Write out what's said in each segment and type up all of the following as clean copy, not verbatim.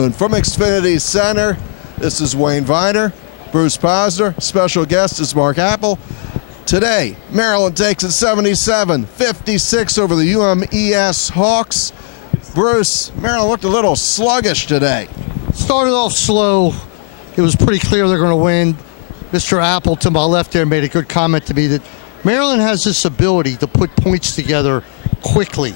afternoon from Xfinity Center. This is Wayne Viener, Bruce Posner. Special guest is Mark Apple. Today, Maryland takes it 77-56 over the UMES Hawks. Bruce, Maryland looked a little sluggish today. Started off slow. It was pretty clear they're going to win. Mr. Apple to my left there made a good comment to me that Maryland has this ability to put points together quickly.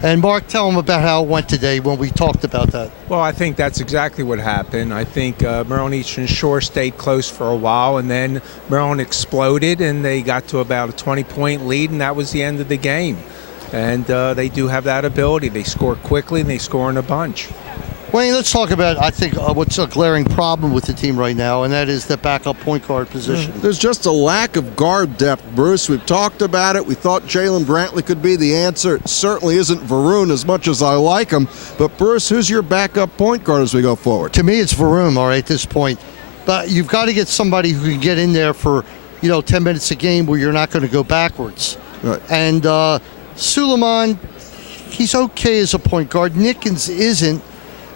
And Mark, tell them about how it went today when we talked about that. Well, I think that's exactly what happened. I think Maryland Eastern Shore stayed close for a while, and then Maryland exploded, and they got to about a 20-point lead, and that was the end of the game. And they do have that ability. They score quickly, and they score in a bunch. Wayne, let's talk about, I think, what's a glaring problem with the team right now, and that is the backup point guard position. There's just a lack of guard depth, Bruce. We've talked about it. We thought Jalen Brantley could be the answer. It certainly isn't Varun as much as I like him. But, Bruce, who's your backup point guard as we go forward? To me, it's Varun, all right, at this point. But you've got to get somebody who can get in there for, 10 minutes a game where you're not going to go backwards. Right. And Suleiman, he's okay as a point guard. Nickens isn't.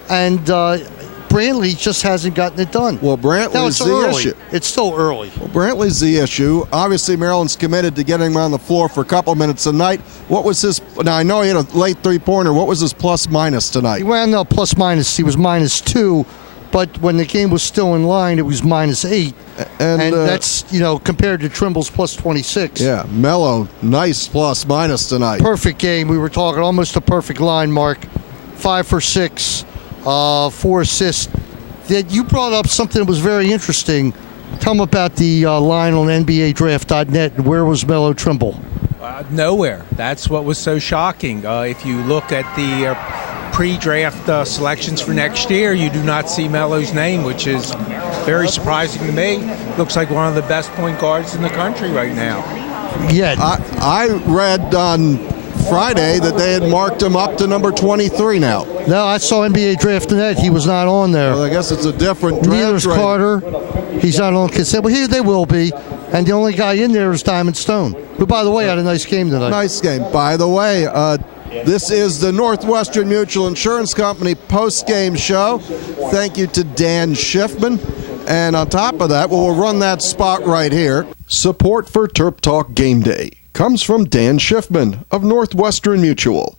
And Brantley just hasn't gotten it done. Well, Brantley's the issue. It's still early. Well, Brantley's the issue. Obviously, Maryland's committed to getting him on the floor for a couple minutes a night. What was his? Now, I know he had a late three-pointer. What was his plus-minus tonight? He ran no plus-minus. He was -2. But when the game was still in line, it was -8. And that's, compared to Trimble's +26. Yeah, Mello, nice plus-minus tonight. Perfect game. We were talking almost a perfect line, Mark. 5 for 6. 4 assists. That you brought up something that was very interesting. Tell them about the line on NBADraft.net. Where was Melo Trimble? Nowhere. That's what was so shocking. If you look at the pre-draft selections for next year, you do not see Melo's name, which is very surprising to me. Looks like one of the best point guards in the country right now. Yeah. I read on Friday that they had marked him up to number 23 now. No, I saw NBA Draft.net. He was not on there. Well, I guess it's a different draft. Neither's Carter. He's not on consent. Well, here they will be. And the only guy in there is Diamond Stone, who, by the way, had a nice game tonight. Nice game. By the way, this is the Northwestern Mutual Insurance Company post-game show. Thank you to Dan Schiffman. And on top of that, we'll run that spot right here. Support for Terptalk Game Day comes from Dan Schiffman of Northwestern Mutual.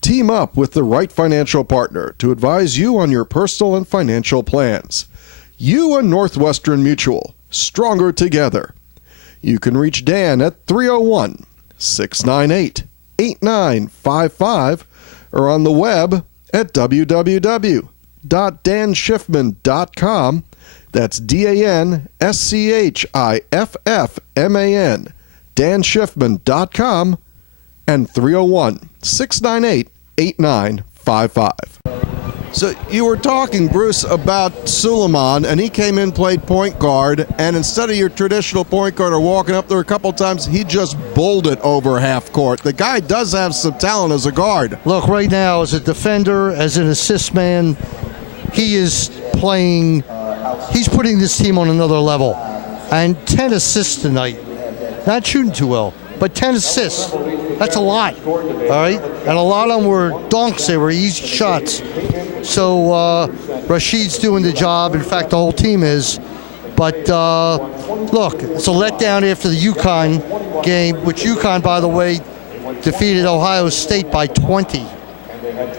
Team up with the right financial partner to advise you on your personal and financial plans. You and Northwestern Mutual, stronger together. You can reach Dan at 301-698-8955 or on the web at www.danschiffman.com. That's DANSCHIFFMAN. DanSchiffman.com and 301-698-8955. So you were talking, Bruce, about Suleiman, and he came in, played point guard, and instead of your traditional point guard or walking up there a couple times, he just bowled it over half court. The guy does have some talent as a guard. Look, right now, as a defender, as an assist man, he is playing, he's putting this team on another level. And 10 assists tonight. Not shooting too well, but 10 assists. That's a lot, all right? And a lot of them were dunks. They were easy shots. So Rashid's doing the job. In fact, the whole team is. But, look, it's a letdown after the UConn game, which UConn, by the way, defeated Ohio State by 20.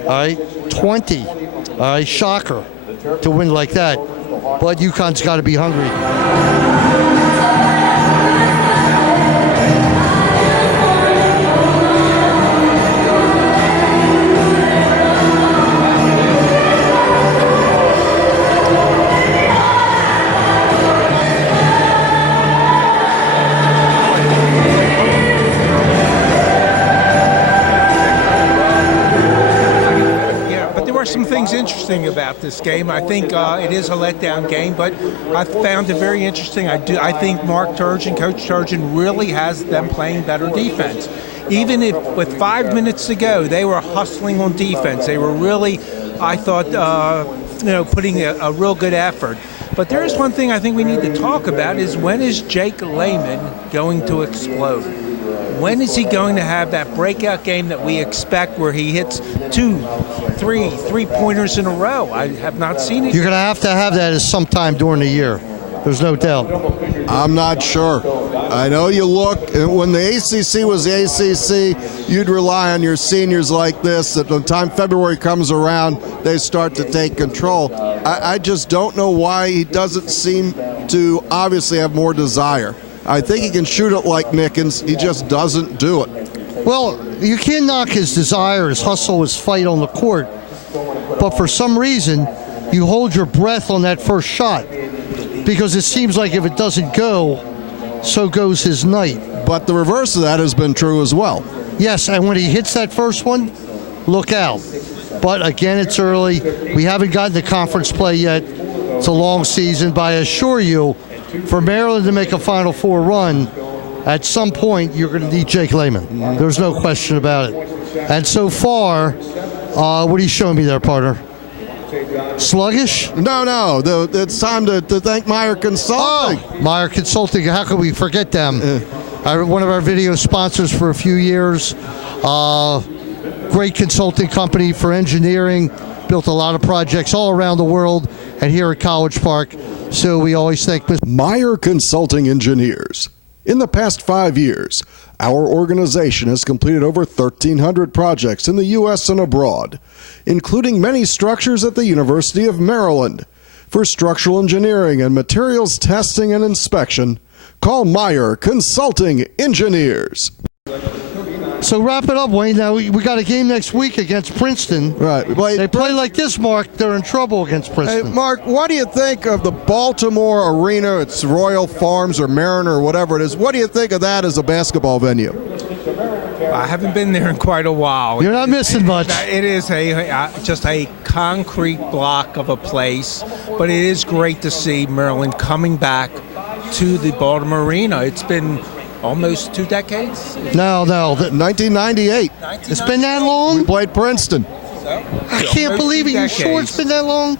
All right? 20. All right? Shocker to win like that. But UConn's got to be hungry. Some things interesting about this game. I think it is a letdown game, but I found it very interesting. I think Mark Turgeon, Coach Turgeon, really has them playing better defense. Even if with 5 minutes to go, they were hustling on defense. They were really, I thought, putting a real good effort. But there is one thing I think we need to talk about is when is Jake Layman going to explode? When is he going to have that breakout game that we expect where he hits 2, three-pointers in a row. I have not seen it. You're going to have that at some time during the year. There's no doubt. I'm not sure. I know you look, when the ACC was the ACC, you'd rely on your seniors like this, that by the time February comes around, they start to take control. I just don't know why he doesn't seem to obviously have more desire. I think he can shoot it like Nickens. He just doesn't do it. Well, you can't knock his desire, his hustle, his fight on the court. But for some reason, you hold your breath on that first shot. Because it seems like if it doesn't go, so goes his night. But the reverse of that has been true as well. Yes, and when he hits that first one, look out. But again, it's early. We haven't gotten to conference play yet. It's a long season, but I assure you, for Maryland to make a Final Four run, at some point you're going to need Jake Layman. There's no question about it. And so far, what are you showing me there, partner? Sluggish? No. It's time to thank Meyer Consulting. Oh, Meyer Consulting. How could we forget them? One of our video sponsors for a few years. Great consulting company for engineering. Built a lot of projects all around the world and here at College Park. So we always thank Meyer Consulting Engineers. In the past 5 years, our organization has completed over 1,300 projects in the U.S. and abroad, including many structures at the University of Maryland. For structural engineering and materials testing and inspection, call Meyer Consulting Engineers. So wrap it up, Wayne. Now we got a game next week against Princeton. Right. They play like this, Mark, they're in trouble against Princeton. Hey, Mark, what do you think of the Baltimore Arena? It's Royal Farms or Mariner or whatever it is. What do you think of that as a basketball venue? I haven't been there in quite a while. You're not missing much. It is just a concrete block of a place, but it is great to see Maryland coming back to the Baltimore Arena. It's been almost 2 decades. No. 1998. It's been that long? We played Princeton. I can't believe it. You sure it's been that long?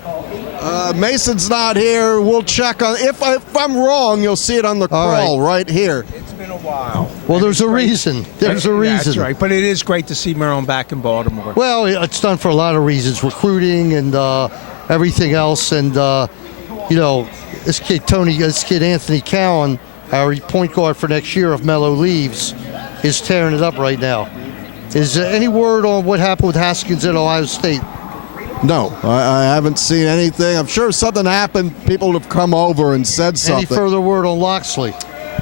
Mason's not here. We'll check on. If I'm wrong, you'll see it on the crawl right here. It's been a while. Well, there's a reason. There's a reason. That's right. But it is great to see Maryland back in Baltimore. Well, it's done for a lot of reasons, recruiting and everything else. And this kid Anthony Cowan, our point guard for next year, if Melo leaves, is tearing it up right now. Is there any word on what happened with Haskins at Ohio State? No, I haven't seen anything. I'm sure something happened. People have come over and said something. Any further word on Loxley?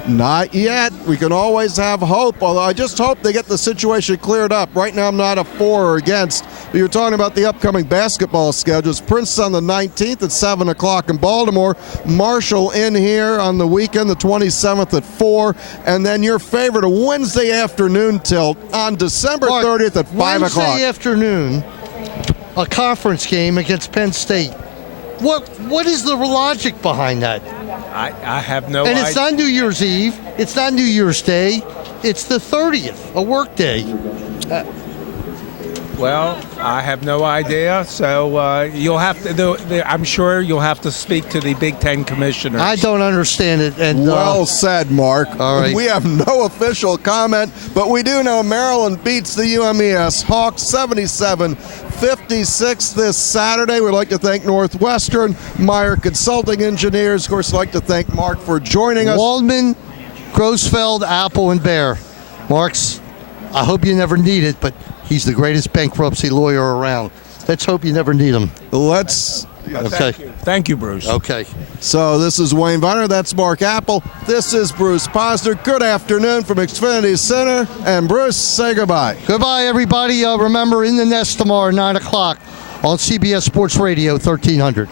Not yet. We can always have hope, although I just hope they get the situation cleared up. Right now I'm not a for or against. But you're talking about the upcoming basketball schedules. Princeton on the 19th at 7 o'clock in Baltimore. Marshall in here on the weekend, the 27th at 4. And then your favorite, a Wednesday afternoon tilt on December 30th at 5 o'clock. Wednesday afternoon, a conference game against Penn State. What is the logic behind that? I have no idea. And it's not New Year's Eve. It's not New Year's Day. It's the 30th, a work day. Well, I have no idea. So you'll have to. I'm sure you'll have to speak to the Big Ten commissioners. I don't understand it. And well said, Mark. All right. We have no official comment, but we do know Maryland beats the UMES Hawks 77-56 this Saturday. We'd like to thank Northwestern, Meyer Consulting Engineers. Of course, I'd like to thank Mark for joining us. Waldman, Grossfeld, Apple, and Bear. Marks, I hope you never need it, but he's the greatest bankruptcy lawyer around. Let's hope you never need him. Okay. Thank you, Bruce. Okay. So this is Wayne Viener. That's Mark Apple. This is Bruce Posner. Good afternoon from Xfinity Center. And Bruce, say goodbye. Goodbye, everybody. Remember, In the Nest tomorrow, 9 o'clock on CBS Sports Radio 1300.